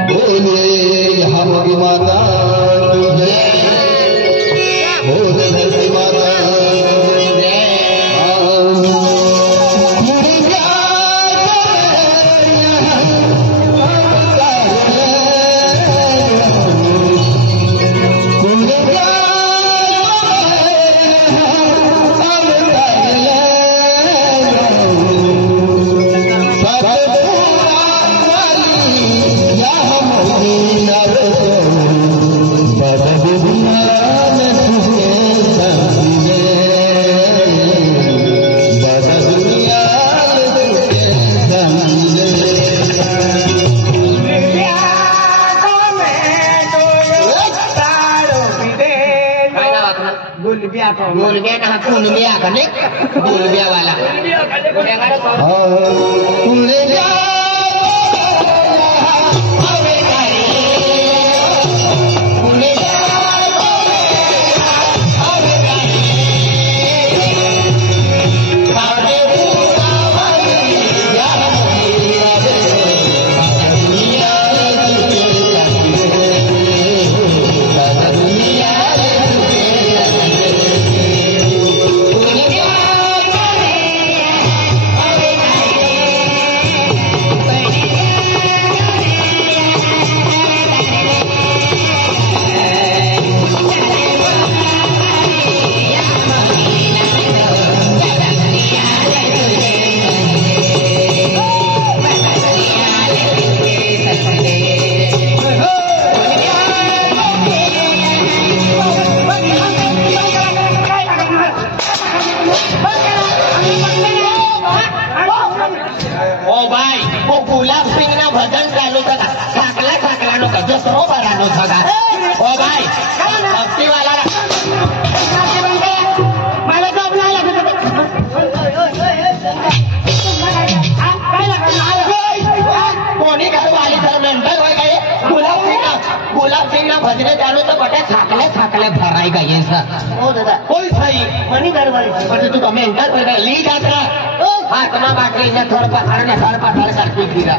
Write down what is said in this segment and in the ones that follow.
बोले हम की माता तुझे बोले धरती माता बोलबिया ना कुलबिया का नहीं बोलबिया वाला भजने चालू तो बटे छाकले छाकले भराई गए सर ओ दादा कोई सही मनी दरबारी पर तू तो मेंटर हो गया ली जाता हाथ में बाटली ने थोड़ा पकड़ करके गिरा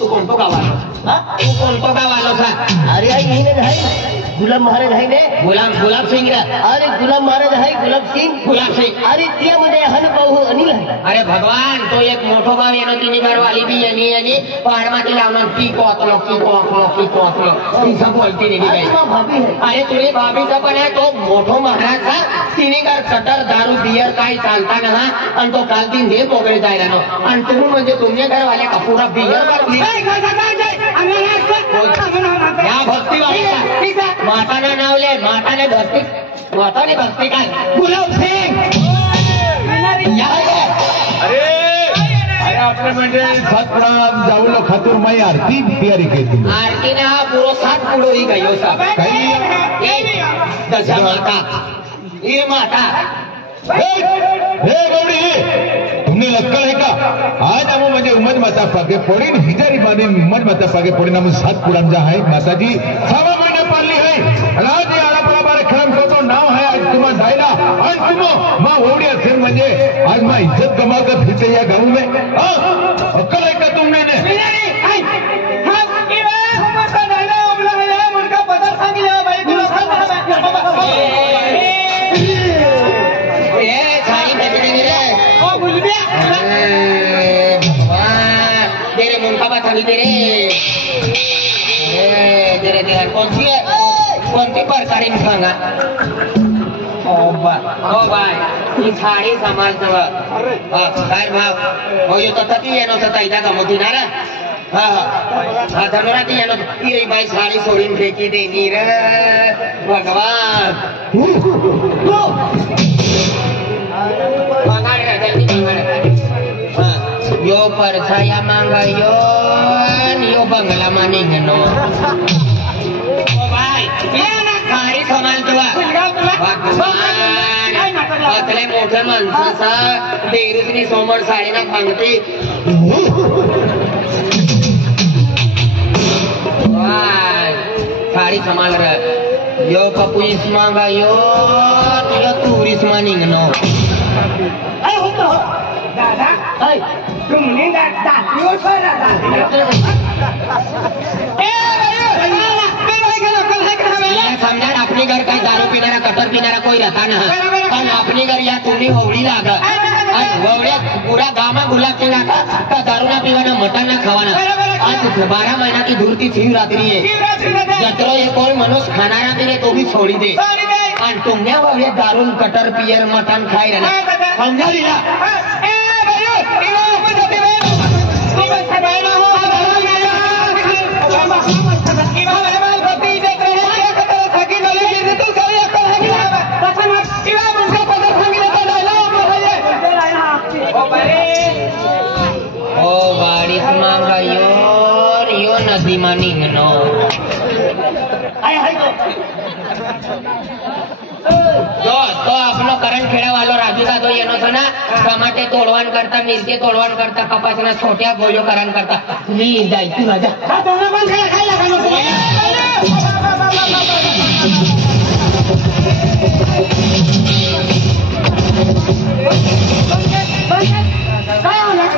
तू कौन तो गावालो तू कौन तो गावालो था अरे यही ने भाई गुलाम महाराज है ने गुलाब सिंह अरे गुलाम महाराज है गुलाब सिंह अरे त्यामध्ये हन भाऊ अनिल है अरे भगवान तो एक मोठो भाव येनो तिनी घरवाली भी यानी पहाड़माती लावून की कोतलो ती सब बोलती नहीं गई भाभी है अरे तुझे भाभी का पण है तो मोठो महाराज था तिने घर कटर दारू बियर काय चालता ना आणि तो काल दिन दे पोगळे जायला नो आणि तुम्ही म्हणजे तुमच्या घरवाले का पूरा बियर बाटली या भक्ती माताने नावले माताने भक्ती काय गुलाब सिंग अरे आपले म्हणजे सातपुडा जाऊन खातूर माई आरती तयारी केली आरती ने हा पुरो सात पुढो ही गयो सा काही दशा माता ये माता हे गौरी तुमने लक्कल है का आज हम म्हणजे उमद माता पागे पोडीन हिजारी बाने उमद माता पागे पोडीन हम सातपुडा जा है माताजी 6 महीने पाली है आज आला बाबा खरम को नाव है आज तुम्हा जायला आणि तुम मां ओवडी असेल म्हणजे आज मां इज्जत गमा कर फिरते या गांव में अक्कल है का तुमने ने तेरे मुंखा बात हमी तेरे कोणती प्रकारे सांगा ओ बाय ही साडी सांभाळतो काय भाव हो येतो ती येणं होता इथं गमती ना रे हा धनुराती येणं ती बाई साडी सोडून फेकी देनी रे भगवान यो परछाया मांगायो यो बंगला माने घेनो ओ भाई ये ना खारी समालतो अतले मोठे माणसाचा देरुसनी सोमर साडीना सांगते साडी समाल रे यो पप्पू इस मांगायो यो तुरी निघणं समजा अपने घर काही दारू पिणारा कटर पिणारा कोई रहता ना पण अपने घर या तुम्ही होवडी लागत ववड्यात पुरा गामा गुलाब के लागा का दारू ना पीवाना मटन ना खावाना आज 12 महीना की धूल की शिवरात्रि है जत्रो ये कोई मनुष्य खाना ना पीने तो भी छोड़ी दे और तुमने ववड्यात दारू कटर पियर मटन खाई रहना समझा लिया नदी में निघणं जो तो आपनो करंट खेड़ा वालो राजू दादो येनो छे ना टमाटे तोड़वान करता मिरची तोड़वान करता कपासना छोट्या गोयो करन करता ली जाय तू राजा हा तोना पण खाय लागलो काय होणार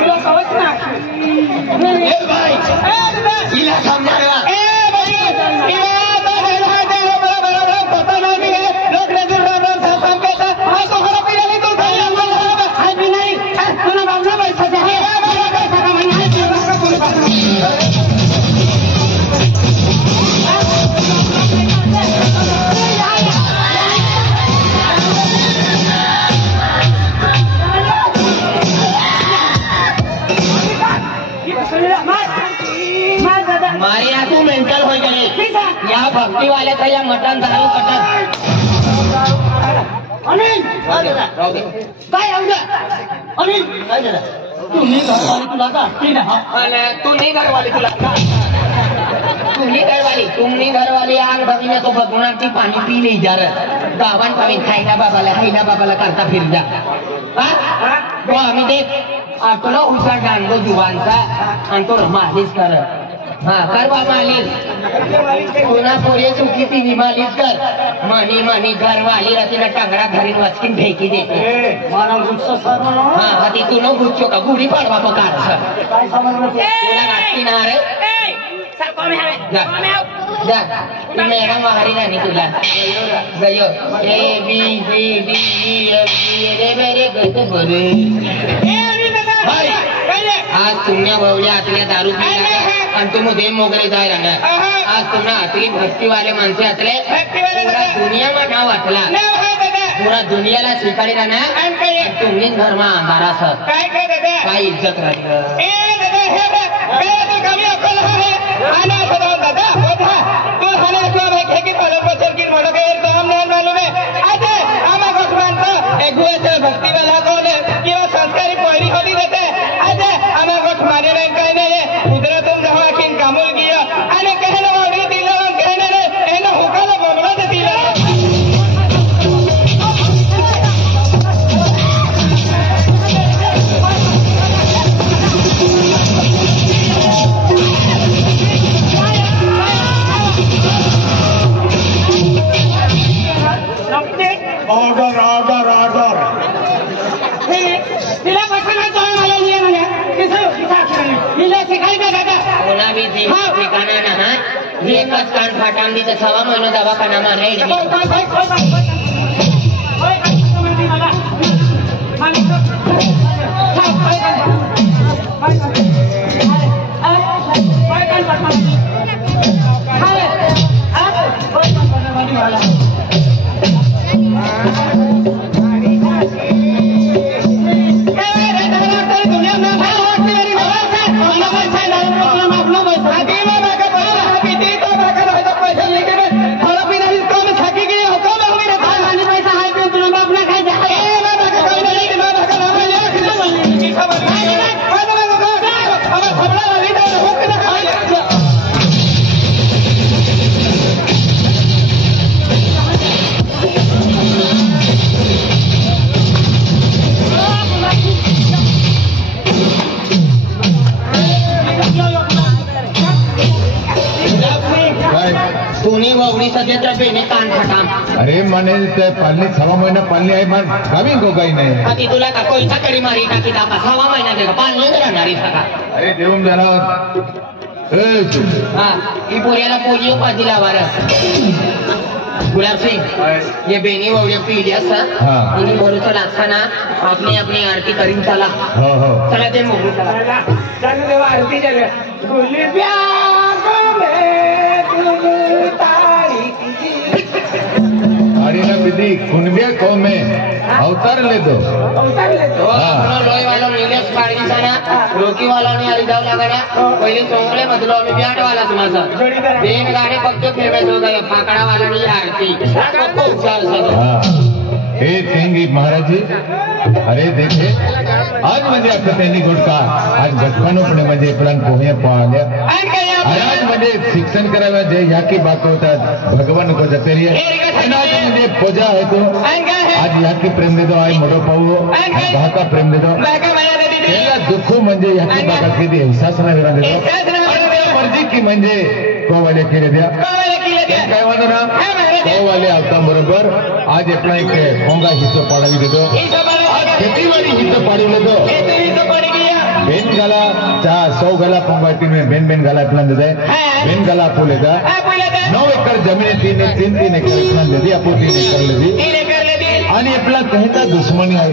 तुला कवच ना ए भाई इला समझावा ए भाई इला तो मला बरोबर पता नाही है लोग रेगुलर काम करता हाय तो खराब पी नाही तो काय हाय भी नाही तुला बाबला पैसा दे हे बाबा पैसा का नाही तुला कोणी बात मारिया तू मेंटल हो गई या भक्ति वाले का या मटन दारू कटन अनिल काय आउगा अनिल तू नहीं घरवाली तुला का की ना अरे तू नहीं घरवाली तुला का तू नहीं घरवाली तुम नहीं घरवाली आग भगीने तो भगवान की पानी पी नहीं जा रहा गावन कमी खाईना बाबाला करता फिर जा हां तो आम्ही देख आपला हुशार डांगो जुवानचा आणि तो मालिश कर हाँ करवा मालिश पुन्हा पोरी चुकी ती मालिश कर मनी घर वाली रहती ना टंगड़ा घरी वचकीन फेकी देते मानव गुस्सा सर्व हाँ हती तू नो गुच्छो का गुड़ी पाडवा पकार सर काय समज तुला गाठी ना रे सर कोण आहे जा मैडम वाहरी राणी तुला गयो A B C D E F G रे बेरे गते बरे भाई आज तुमने बवल्या आतल्या दारू पिला आणि तुम्ही मोगरे जाय राहणार आज तुम्हाला आतली भक्ती वाले माणसे आतले पुरा दुनियामा नाव वाटला पुरा दुनियाला स्वीकारी राहणार तुम्ही धर्म अंधारा सर काय इज्जत राहिलं भक्ती वाला कोण किंवा संस्कारी पहिली होती देते आज आम्हा गोठ माने नाही काय नाही कुदरतून जेव्हा की कामूल गिया आणि कहना वाडी दिला कहना रे एना हुकाला बोबला दे दिला ऑर्डर ऑर्डर ऑर्डर तिला पटकन जाऊन मला ये म्हणे तिला शिकाय का दादा कोणा बी जी ठिकाणा ना हा एकच कान फाटांनी तर 6 महिना दवाखाना मारे अरे माने ते पालनी 6 महिना पालनी आहे मान गावी गो काही नाही आधी तुला का कोयता तरी मारी टाकी टाका 6 महिना दे पाणी राहणारी सका अरे देऊन जरा ए हा ही पोऱ्याला पोलिओ पाजी लावार गुलाब सिंह ये बेनी वगैरे पी जास्त आणि मोरूचा लागताना आपली आपली आरती करीन चला हो हो चला ते मोरू चला चल देवा आरती चल गुली अरे ना विधि कुनबिया को में अवतार ले दो लोही वाला नीलेश पाडवी साना रोकी वाला ने आली जाऊ लागला पहिले सोंगले बदलो मी ब्याट वाला तुम्हाचा बेन गाणे फक्त फेमस हो गए पाकड़ा वाला नी आरती खूप चाल सगळं हे सिंगी महाराज जी अरे देखे आज म्हणजे आपलं त्यांनी गुटका आज बचपनपणे म्हणजे प्लान पोहे पाहिल्या आज म्हणजे शिक्षण करावं जे ह्या की बात होतात भगवान को जतेरिया आज म्हणजे पूजा है तो आज ह्या की प्रेम दे दो आज मोठो पाहू भाका प्रेम दे दो त्याला दुःख म्हणजे ह्या की बात किती एहसास नाही देतो मर्जी की म्हणजे कोवाले केले द्या काय म्हणतो ना कोवाले आवता बरोबर आज आपला एक कोंगा हिस्सो पाडावी देतो आज खेतीवाडी हिस्सो पाडवी देतो बेन गाला 100 गाला पंगाती में बेन गाला प्लान देता है बेन गाला आपको लेता 9 एकड़ जमीन 3 एकड़ प्लान दे दी आपको 3 एकड़ ले दी आणि आपला कहता दुश्मनी आहे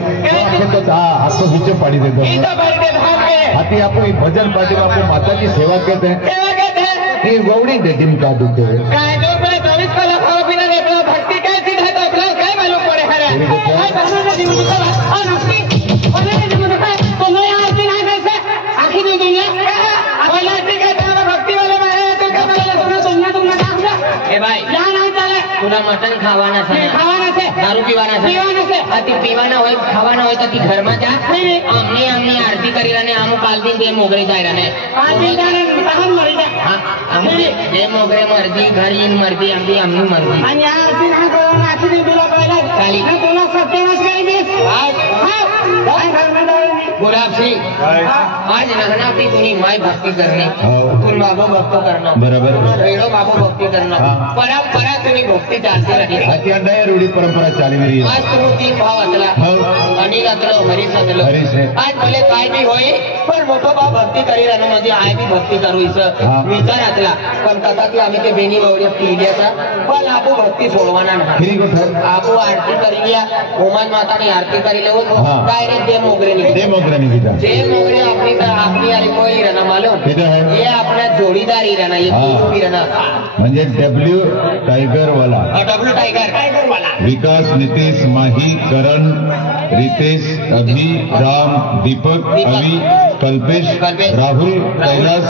तो आपको हिस्सो पाड़ी देतो आती आपको भजन पार्टी में आपको माता की सेवा कहते हैं ये गौड़ी दे दिन का दुख है भक्ति कैसी है तो क्या मालूम पड़े तुला मटन खावाना છે દારૂ પીવાના છે આથી પીવાના હોય ખાવાના હોય તો ઘરમાં જા આમની આમની આરતી કરી અને આમ કાલથી બે મોગરે જાય ને બે મોગરે મરજી ઘરી મરજી આમની આમની મરજી અને આ આરતી ના કરવાના આખી પેલા પહેલા કાલી પેલા સત્યનાશ કરી દેસ गुलाब सिंह आज रहना की तुनी माय भक्ति करनी तुम बाबा भक्त करना बराबर रेड़ो बाबा भक्ति करना परंपरा तुनी भक्ति चालती रही आती अंडा रूढी परंपरा चाली मेरी आज तुम 3 भाव असला अनिल असलो हरीश असलो आज भले काय बी होई पण मोठो बाबा भक्ती करी राहणं मध्ये आय बी भक्ती करू इस विचार असला पण कथा की आम्ही ते बेनी वगैरे पिल्याचा पण आपो भक्ती सोडवाना नाही आपो आरती करी लिया ओमान मातानी आरती करी लेवो डायरेक्ट दे मोगरे जे मोगरे आपली आली कोई रहना मालूम ये अपना जोडीदार ही रहना ये गुरु भी रहना म्हणजे डब्ल्यू टाइगर वाला वाला विकास नितेश माही करण रितेश अभि राम दीपक अवि कल्पेश राहुल कैलाश